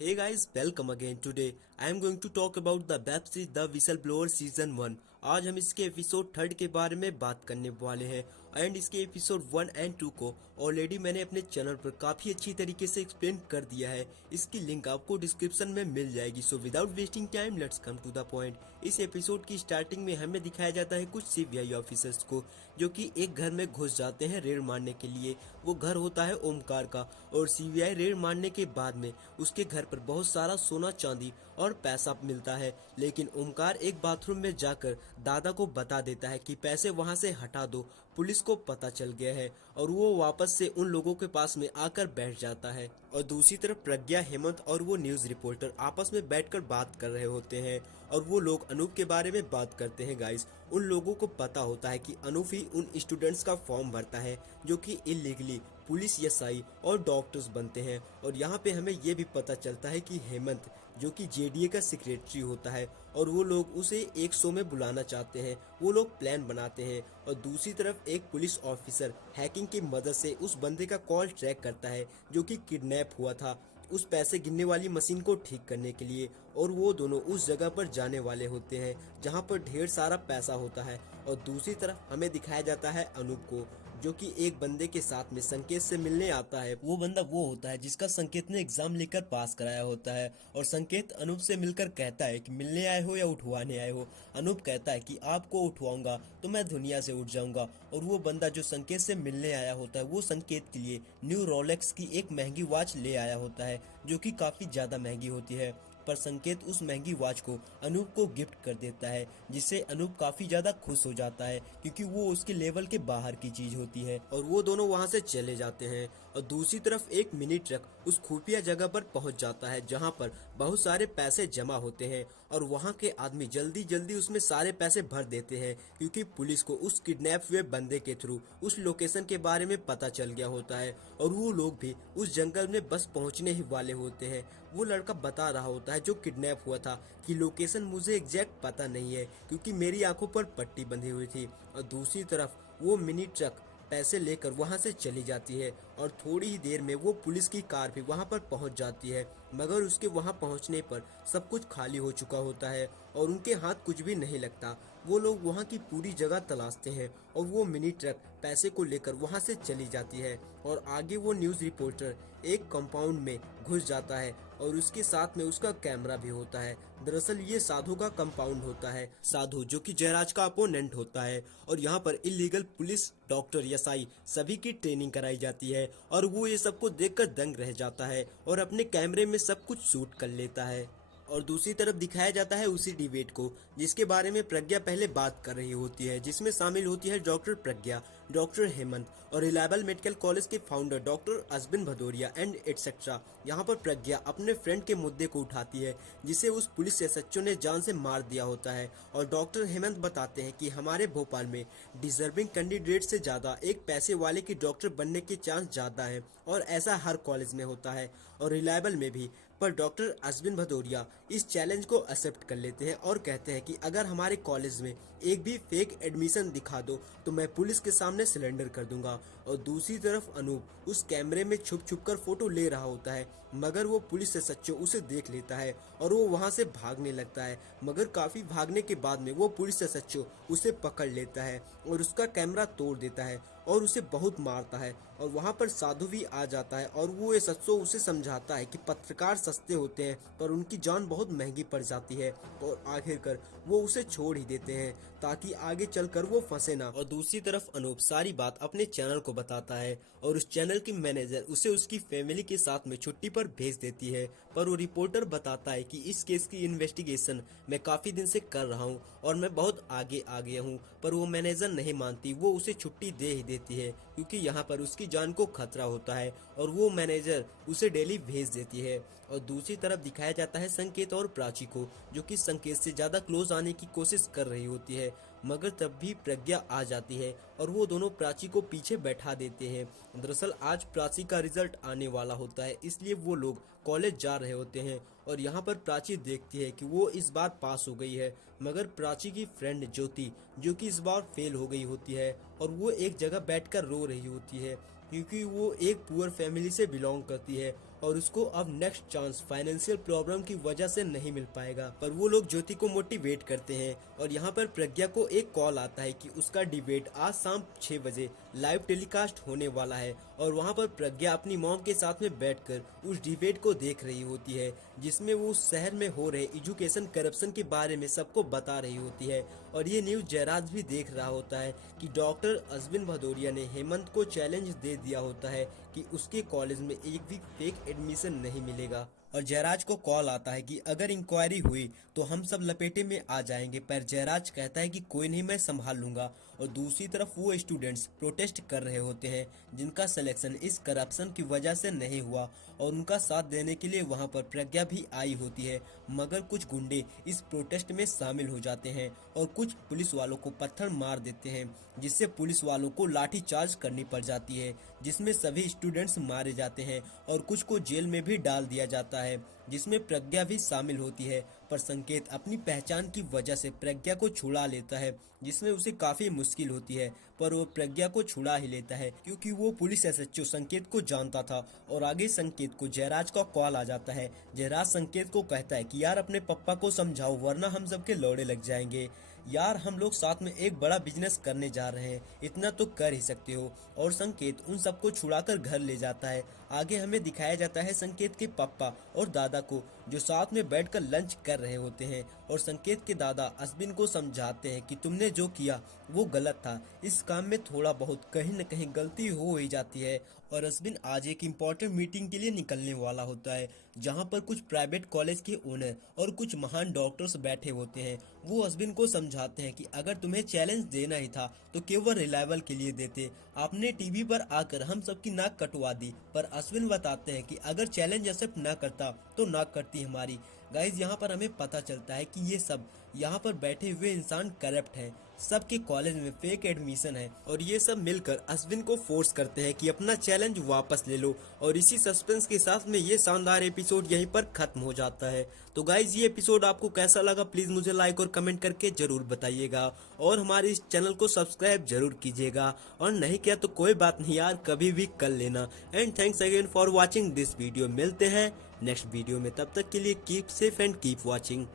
Hey guys, welcome again. Today I am going to talk about the web series The Whistleblower Season 1. आज हम इसके episode 3 के बारे में बात करने वाले हैं एंड इसके एपिसोड 1 एंड 2 को ऑलरेडी मैंने अपने चैनल पर काफ़ी अच्छी तरीके से एक्सप्लेन कर दिया है। इसकी लिंक आपको डिस्क्रिप्शन में मिल जाएगी। So without wasting time let's come to the point. इस एपिसोड की स्टार्टिंग में हमें दिखाया जाता है कुछ सीबीआई ऑफिसर्स को जो कि एक घर में घुस जाते हैं रेड मारने के लिए। वो घर होता है ओमकार का और सीबीआई रेड मारने के बाद में उसके घर पर बहुत सारा सोना चांदी और पैसा मिलता है। लेकिन ओमकार एक बाथरूम में जाकर दादा को बता देता है कि पैसे वहां से हटा दो, पुलिस को पता चल गया है। और वो वापस से उन लोगों के पास में आकर बैठ जाता है। और दूसरी तरफ प्रज्ञा, हेमंत और वो न्यूज रिपोर्टर आपस में बैठकर बात कर रहे होते हैं और वो लोग अनूप के बारे में बात करते हैं। गाइस, उन लोगों को पता होता है कि अनूप ही उन स्टूडेंट्स का फॉर्म भरता है जो कि इलीगली पुलिस, एसआई और डॉक्टर्स बनते हैं। और यहाँ पे हमें ये भी पता चलता है कि हेमंत जो कि जेडीए का सेक्रेटरी होता है और वो लोग उसे एक शो में बुलाना चाहते हैं। वो लोग प्लान बनाते हैं और दूसरी तरफ एक पुलिस ऑफिसर हैकिंग की मदद से उस बंदे का कॉल ट्रैक करता है जो कि किडनैप हुआ था उस पैसे गिनने वाली मशीन को ठीक करने के लिए। और वो दोनों उस जगह पर जाने वाले होते हैं जहां पर ढेर सारा पैसा होता है। और दूसरी तरफ हमें दिखाया जाता है अनूप को जो कि एक बंदे के साथ में संकेत से मिलने आता है। वो बंदा वो होता है जिसका संकेत ने एग्जाम लेकर पास कराया होता है। और संकेत अनूप से मिलकर कहता है कि मिलने आए हो या उठवाने आए हो। अनूप कहता है कि आपको उठवाऊंगा तो मैं दुनिया से उठ जाऊंगा। और वो बंदा जो संकेत से मिलने आया होता है वो संकेत के लिए न्यू रोलेक्स की एक महंगी वॉच ले आया होता है जो कि काफी ज्यादा महंगी होती है। पर संकेत उस महंगी वॉच को अनूप को गिफ्ट कर देता है जिससे अनूप काफी ज्यादा खुश हो जाता है क्योंकि वो उसके लेवल के बाहर की चीज होती है। और वो दोनों वहां से चले जाते हैं। और दूसरी तरफ एक मिनी ट्रक उस खुफिया जगह पर पहुंच जाता है जहां पर बहुत सारे पैसे जमा होते हैं। और वहां के आदमी जल्दी जल्दी उसमें सारे पैसे भर देते हैं क्योंकि पुलिस को उस किडनैप हुए बंदे के थ्रू उस लोकेशन के बारे में पता चल गया होता है। और वो लोग भी उस जंगल में बस पहुंचने ही वाले होते हैं। वो लड़का बता रहा होता है जो किडनैप हुआ था कि लोकेशन मुझे एग्जैक्ट पता नहीं है क्योंकि मेरी आंखों पर पट्टी बंधी हुई थी। और दूसरी तरफ वो मिनी ट्रक पैसे लेकर वहां से चली जाती है और थोड़ी ही देर में वो पुलिस की कार भी वहां पर पहुंच जाती है। मगर उसके वहां पहुंचने पर सब कुछ खाली हो चुका होता है और उनके हाथ कुछ भी नहीं लगता। वो लोग वहां की पूरी जगह तलाशते हैं और वो मिनी ट्रक पैसे को लेकर वहां से चली जाती है। और आगे वो न्यूज रिपोर्टर एक कंपाउंड में घुस जाता है और उसके साथ में उसका कैमरा भी होता है। दरअसल ये साधु का कंपाउंड होता है, साधु जो कि जयराज का अपोनेंट होता है। और यहाँ पर इलीगल पुलिस, डॉक्टर, एसआई सभी की ट्रेनिंग कराई जाती है और वो ये सबको देखकर दंग रह जाता है और अपने कैमरे में सब कुछ शूट कर लेता है। और दूसरी तरफ दिखाया जाता है उसी डिबेट को जिसके बारे में प्रज्ञा पहले बात कर रही होती है, जिसमें शामिल होती है डॉक्टर प्रज्ञा, डॉक्टर हेमंत और रिलायबल मेडिकल कॉलेज के founder doctor Ashwin Bhadauria and etcetera. यहाँ पर प्रज्ञा अपने फ्रेंड के मुद्दे को उठाती है जिसे उस पुलिस एसएचओ ने जान से मार दिया होता है। और डॉक्टर हेमंत बताते हैं कि हमारे भोपाल में डिजर्विंग कैंडिडेट से ज्यादा एक पैसे वाले की डॉक्टर बनने के चांस ज्यादा है और ऐसा हर कॉलेज में होता है और रिलायबल में भी। पर डॉक्टर अश्विन भदौरिया इस चैलेंज को एक्सेप्ट कर लेते हैं और कहते हैं कि अगर हमारे कॉलेज में एक भी फेक एडमिशन दिखा दो तो मैं पुलिस के सामने सिलेंडर कर दूंगा। और दूसरी तरफ अनूप उस कैमरे में छुप छुप कर फोटो ले रहा होता है मगर वो पुलिस से सच्चो उसे देख लेता है और वो वहां से भागने लगता है। मगर काफी भागने के बाद में वो पुलिस से सच्चो उसे पकड़ लेता है और उसका कैमरा तोड़ देता है और उसे बहुत मारता है। और वहां पर साधु भी आ जाता है और वो ये सच्चो उसे समझाता है कि पत्रकार सस्ते होते हैं पर उनकी जान बहुत महंगी पड़ जाती है। और आखिरकार वो उसे छोड़ ही देते हैं ताकि आगे चलकर वो फंसे ना। और दूसरी तरफ अनूप सारी बात अपने चैनल को बताता है और उस चैनल की मैनेजर उसे उसकी फैमिली के साथ में छुट्टी पर भेज देती है। पर वो रिपोर्टर बताता है कि इस केस की इन्वेस्टिगेशन मैं काफी दिन से कर रहा हूँ और मैं बहुत आगे आ गया हूँ। पर वो मैनेजर नहीं मानती, वो उसे छुट्टी दे ही देती है क्योंकि यहाँ पर उसकी जान को खतरा होता है और वो मैनेजर उसे डेली भेज देती है। और दूसरी तरफ दिखाया जाता है संकेत और प्राची को जो कि संकेत से ज्यादा क्लोज आने की कोशिश कर रही होती है। मगर तब भी प्रज्ञा आ जाती है और वो दोनों प्राची को पीछे बैठा देते हैं। दरअसल आज प्राची का रिजल्ट आने वाला होता है इसलिए वो लोग कॉलेज जा रहे होते हैं। और यहाँ पर प्राची देखती है कि वो इस बार पास हो गई है मगर प्राची की फ्रेंड ज्योति जो कि इस बार फेल हो गई होती है और वो एक जगह बैठकर रो रही होती है क्योंकि वो एक पुअर फैमिली से बिलोंग करती है और उसको अब नेक्स्ट चांस फाइनेंशियल प्रॉब्लम की वजह से नहीं मिल पाएगा। पर वो लोग ज्योति को मोटिवेट करते हैं और यहाँ पर प्रज्ञा को एक कॉल आता है कि उसका डिबेट आज शाम 6 बजे लाइव टेलीकास्ट होने वाला है और वहाँ पर प्रज्ञा अपनी मॉम के साथ में बैठकर उस डिबेट को देख रही होती है, जिसमें वो शहर में हो रहे एजुकेशन करप्शन के बारे में सबको बता रही होती है। और ये न्यूज जयराज भी देख रहा होता है कि डॉक्टर अश्विन भदौरिया ने हेमंत को चैलेंज दे दिया होता है कि उसके कॉलेज में एक भी फेक एडमिशन नहीं मिलेगा। और जयराज को कॉल आता है कि अगर इंक्वायरी हुई तो हम सब लपेटे में आ जाएंगे, पर जयराज कहता है कि कोई नहीं, मैं संभाल लूंगा। और दूसरी तरफ वो स्टूडेंट्स प्रोटेस्ट कर रहे होते हैं जिनका सिलेक्शन इस करप्शन की वजह से नहीं हुआ, और उनका साथ देने के लिए वहां पर प्रज्ञा भी आई होती है। मगर कुछ गुंडे इस प्रोटेस्ट में शामिल हो जाते हैं और कुछ पुलिस वालों को पत्थर मार देते हैं, जिससे पुलिस वालों को लाठी चार्ज करनी पड़ जाती है, जिसमें सभी स्टूडेंट्स मारे जाते हैं और कुछ को जेल में भी डाल दिया जाता है, जिसमें प्रज्ञा भी शामिल होती है। पर संकेत अपनी पहचान की वजह से प्रज्ञा को छुड़ा लेता है, जिसमें उसे काफी मुश्किल होती है, पर वो प्रज्ञा को छुड़ा ही लेता है क्योंकि वो पुलिस एसएचओ संकेत को जानता था। और आगे संकेत को जयराज का कॉल आ जाता है। जयराज संकेत को कहता है कि यार अपने पप्पा को समझाओ वरना हम सबके लौड़े लग जाएंगे। यार हम लोग साथ में एक बड़ा बिजनेस करने जा रहे हैं, इतना तो कर ही सकते हो। और संकेत उन सबको छुड़ाकर घर ले जाता है। आगे हमें दिखाया जाता है संकेत के पापा और दादा को, जो साथ में बैठकर लंच कर रहे होते हैं। और संकेत के दादा अश्विन को समझाते हैं कि तुमने जो किया वो गलत था, इस काम में थोड़ा बहुत कहीं न कहीं गलती हो ही जाती है। और अश्विन आज एक इम्पोर्टेंट मीटिंग के लिए निकलने वाला होता है, जहां पर कुछ प्राइवेट कॉलेज के ओनर और कुछ महान डॉक्टर्स बैठे होते हैं। वो अश्विन को समझाते हैं कि अगर तुम्हें चैलेंज देना ही था तो केवल रिलायबल के लिए देते, आपने टीवी पर आकर हम सबकी नाक कटवा दी। पर अश्विन बताते हैं कि अगर चैलेंज एक्सेप्ट ना करता तो नाक कटती हमारी। गाइज यहाँ पर हमें पता चलता है कि ये सब यहाँ पर बैठे हुए इंसान करप्ट हैं, सबके कॉलेज में फेक एडमिशन है और ये सब मिलकर अश्विन को फोर्स करते हैं कि अपना चैलेंज वापस ले लो। और इसी सस्पेंस के साथ में ये शानदार एपिसोड यहीं पर खत्म हो जाता है। तो गाइज ये एपिसोड आपको कैसा लगा प्लीज मुझे लाइक और कमेंट करके जरूर बताइएगा, और हमारे इस चैनल को सब्सक्राइब जरूर कीजिएगा, और नहीं किया तो कोई बात नहीं यार, कभी भी कर लेना। And thanks again for watching this video. मिलते हैं नेक्स्ट वीडियो में, तब तक के लिए keep safe and keep watching.